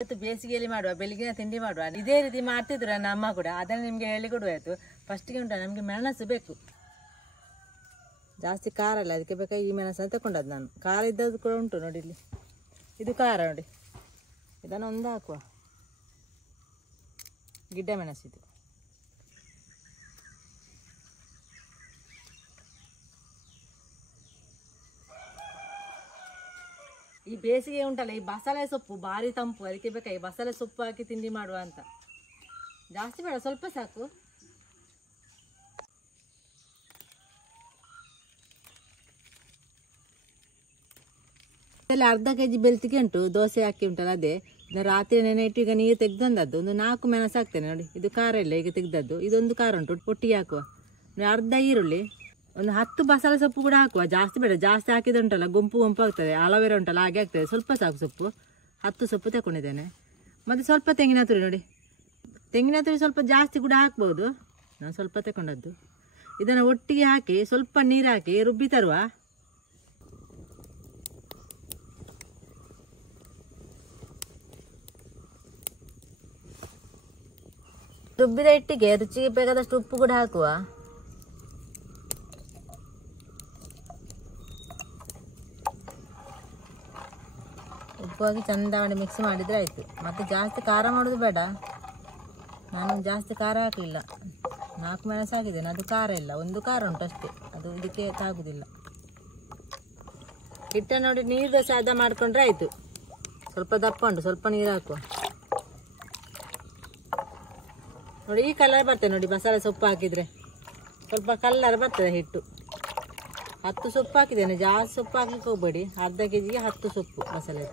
ಇವತ್ತು ಬೇಸಿಗೆಯಲ್ಲಿ ಮಾಡುವ ಬೆಳಗಿನ ತಿಂಡಿ ಮಾಡುವ ಇದೇ ರೀತಿ ಮಾಡ್ತಿದ್ರು ನನ್ನ ಅಮ್ಮ ಕೂಡ. ಅದನ್ನು ನಿಮಗೆ ಹೇಳಿಕೊಡುವ ಆಯ್ತು. ಫಸ್ಟ್ಗೆ ಉಂಟು ನಮಗೆ ಮೆಣಸು ಬೇಕು, ಜಾಸ್ತಿ ಖಾರ ಇಲ್ಲ, ಅದಕ್ಕೆ ಬೇಕಾಗಿ ಈ ಮೆಣಸನ್ನು ತಗೊಂಡದ್ದು ನಾನು. ಖಾರ ಇದ್ದದ್ದು ಕೂಡ ಉಂಟು ನೋಡಿ, ಇಲ್ಲಿ ಇದು ಖಾರ ನೋಡಿ. ಇದನ್ನು ಒಂದು ಹಾಕುವ, ಗಿಡ್ಡ ಮೆಣಸಿದು. ಈ ಬೇಸಿಗೆ ಉಂಟಲ್ಲ, ಈ ಬಸಳೆ ಸೊಪ್ಪು ಭಾರಿ ತಂಪು, ಅದಕ್ಕೆ ಬೇಕಾಗಿ ಬಸಳೆ ಸೊಪ್ಪು ಹಾಕಿ ತಿಂಡಿ ಮಾಡುವ ಅಂತ. ಜಾಸ್ತಿ ಬೇಡ, ಸ್ವಲ್ಪ ಸಾಕು. ಅರ್ಧ ಕೆಜಿ ಬೆಳ್ತಿಗೆ ಉಂಟು, ದೋಸೆ ಹಾಕಿ ಉಂಟಲ್ಲ ಅದೇ. ರಾತ್ರಿ ನೆನೆ ಇಟ್ಟು ಈಗ ನೀರು ತೆಗ್ದದ್ದು ಒಂದು 4 ಮೆಣಸು ಹಾಕ್ತೇನೆ ನೋಡಿ. ಇದು ಖಾರ ಇಲ್ಲ, ಈಗ ತೆಗ್ದದ್ದು. ಇದೊಂದು ಖಾರ ಉಂಟು, ಒಟ್ಟಿಗೆ ಹಾಕುವ. ಅರ್ಧ ಈರುಳ್ಳಿ, ಒಂದು 10 ಬಸಳೆ ಸೊಪ್ಪು ಕೂಡ ಹಾಕುವ. ಜಾಸ್ತಿ ಬೇಡ, ಜಾಸ್ತಿ ಹಾಕಿದ್ರೆ ಉಂಟಲ್ಲ ಗುಂಪು ಗುಂಪು ಆಗ್ತದೆ. ಅಲೋವೆರಾ ಉಂಟಲ್ಲ ಹಾಗೆ ಆಗ್ತದೆ. ಸ್ವಲ್ಪ ಸಾಕು ಸೊಪ್ಪು, 10 ಸೊಪ್ಪು ತಗೊಂಡಿದ್ದೇನೆ. ಮತ್ತು ಸ್ವಲ್ಪ ತೆಂಗಿನ ತುರಿ ನೋಡಿ, ತೆಂಗಿನ ತುರಿ ಸ್ವಲ್ಪ ಜಾಸ್ತಿ ಕೂಡ ಹಾಕ್ಬೋದು, ನಾನು ಸ್ವಲ್ಪ ತಗೊಂಡದ್ದು. ಇದನ್ನು ಒಟ್ಟಿಗೆ ಹಾಕಿ ಸ್ವಲ್ಪ ನೀರು ಹಾಕಿ ರುಬ್ಬಿ ತರುವ. ರುಬ್ಬಿದ ಹಿಟ್ಟಿಗೆ ರುಚಿಗೆ ಬೇಕಾದಷ್ಟು ಉಪ್ಪು ಕೂಡ ಹಾಕುವ. ಉಪ್ಪು ಹಾಕಿ ಚಂದ ಮಾಡಿ ಮಿಕ್ಸ್ ಮಾಡಿದರೆ ಆಯಿತು. ಮತ್ತು ಜಾಸ್ತಿ ಖಾರ ಮಾಡೋದು ಬೇಡ, ನಾನು ಜಾಸ್ತಿ ಖಾರ ಹಾಕಲಿಲ್ಲ. 4 ಮೆಣಸು ಹಾಕಿದ್ದೇನೆ, ಅದು ಖಾರ ಇಲ್ಲ, ಒಂದು ಖಾರ ಉಂಟು ಅಷ್ಟೇ, ಅದು ಇದಕ್ಕೆ ತಾಗುದಿಲ್ಲ. ಹಿಟ್ಟ ನೋಡಿ ನೀರು ದೋಸೆ ಅದ ಮಾಡಿಕೊಂಡ್ರೆ ಆಯಿತು. ಸ್ವಲ್ಪ ದಪ್ಪ ಉಂಟು, ಸ್ವಲ್ಪ ನೀರು ಹಾಕುವ. ನೋಡಿ ಈ ಕಲರ್ ಬರ್ತದೆ ನೋಡಿ, ಬಸಳೆ ಸೊಪ್ಪು ಹಾಕಿದರೆ ಸ್ವಲ್ಪ ಕಲರ್ ಬರ್ತದೆ ಹಿಟ್ಟು. 10 ಸೊಪ್ಪು ಹಾಕಿದ್ದೇನೆ, ಜಾಸ್ತಿ ಸೊಪ್ಪು ಹಾಕ್ಲಿಕ್ಕೆ ಹೋಗ್ಬೇಡಿ. ಅರ್ಧ ಕೆಜಿಗೆ 10 ಸೊಪ್ಪು ಬಸಳೆ.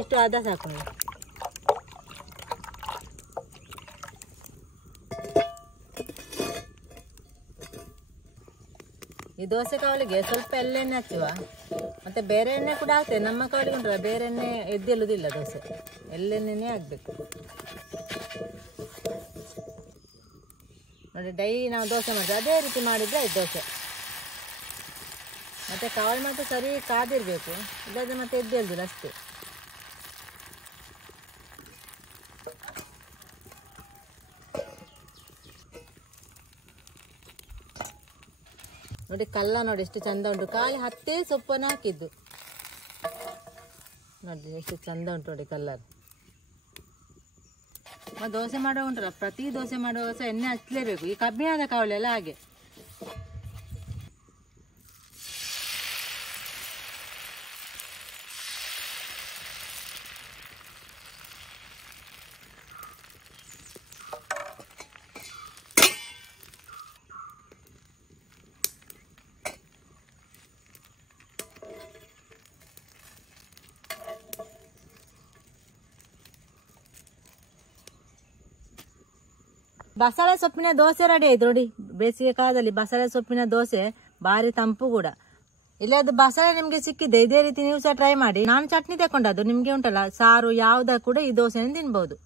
ಇಷ್ಟು ಅದ ಸಾಕು ನೋಡಿ. ಈ ದೋಸೆ ಕಾವಲಿಗೆ ಸ್ವಲ್ಪ ಎಳ್ಳೆಣ್ಣೆ ಹಚ್ಚುವ. ಮತ್ತು ಬೇರೆ ಎಣ್ಣೆ ಕೂಡ ಹಾಕ್ತೇವೆ, ನಮ್ಮ ಕಾವಲಿಗೆ ಉಂಟಲ್ಲ ಬೇರೆ ಎಣ್ಣೆ ಎದ್ದೆಲ್ಲುವುದಿಲ್ಲ ದೋಸೆ, ಎಳ್ಳೆಣ್ಣೆನೇ ಆಗಬೇಕು ನೋಡಿ. ಡೈಲಿ ನಾವು ದೋಸೆ ಮಾಡಿದ್ರೆ ಅದೇ ರೀತಿ ಮಾಡಿದರೆ ಆಯ್ತು ದೋಸೆ. ಮತ್ತು ಕಾವಲಿ ಮಾತ್ರ ಸರಿ ಕಾದಿರಬೇಕು, ಇಲ್ಲಾದ್ರೆ ಮತ್ತೆ ಎದ್ದೇಳುದಿಲ್ಲ ಅಷ್ಟೇ. ನೋಡಿ ಕಲ್ಲ ನೋಡಿ ಎಷ್ಟು ಚಂದ ಉಂಟು, ಖಾಲಿ 10 ಸೊಪ್ಪನ್ನು ಹಾಕಿದ್ದು ನೋಡಿ, ಎಷ್ಟು ಚಂದ ಉಂಟು ನೋಡಿ ಕಲ್ಲರ್. ದೋಸೆ ಮಾಡುವ ಉಂಟಲ್ಲ, ಪ್ರತಿ ದೋಸೆ ಮಾಡುವಾಗ ಸಹ ಎಣ್ಣೆ ಹಚ್ಚಲೇಬೇಕು. ಈ ಕಬ್ಬಿಣದ ಕಾವಲಿ ಎಲ್ಲ ಹಾಗೆ. ಬಸಳೆ ಸೊಪ್ಪಿನ ದೋಸೆ ರೆಡಿ ಆಯ್ತು ನೋಡಿ. ಬೇಸಿಗೆ ಕಾಲದಲ್ಲಿ ಬಸಳೆ ಸೊಪ್ಪಿನ ದೋಸೆ ಭಾರಿ ತಂಪು ಕೂಡ. ಇಲ್ಲ ಅದು ಬಸಳೆ ನಿಮ್ಗೆ ಸಿಕ್ಕಿದೆ, ಇದೇ ರೀತಿ ನೀವು ಸಹ ಟ್ರೈ ಮಾಡಿ. ನಾನು ಚಟ್ನಿ ತಗೊಂಡದ್ದು, ನಿಮ್ಗೆ ಉಂಟಲ್ಲ ಸಾರು ಯಾವ್ದ ಕೂಡ ಈ ದೋಸೆಯನ್ನು ತಿನ್ಬಹುದು.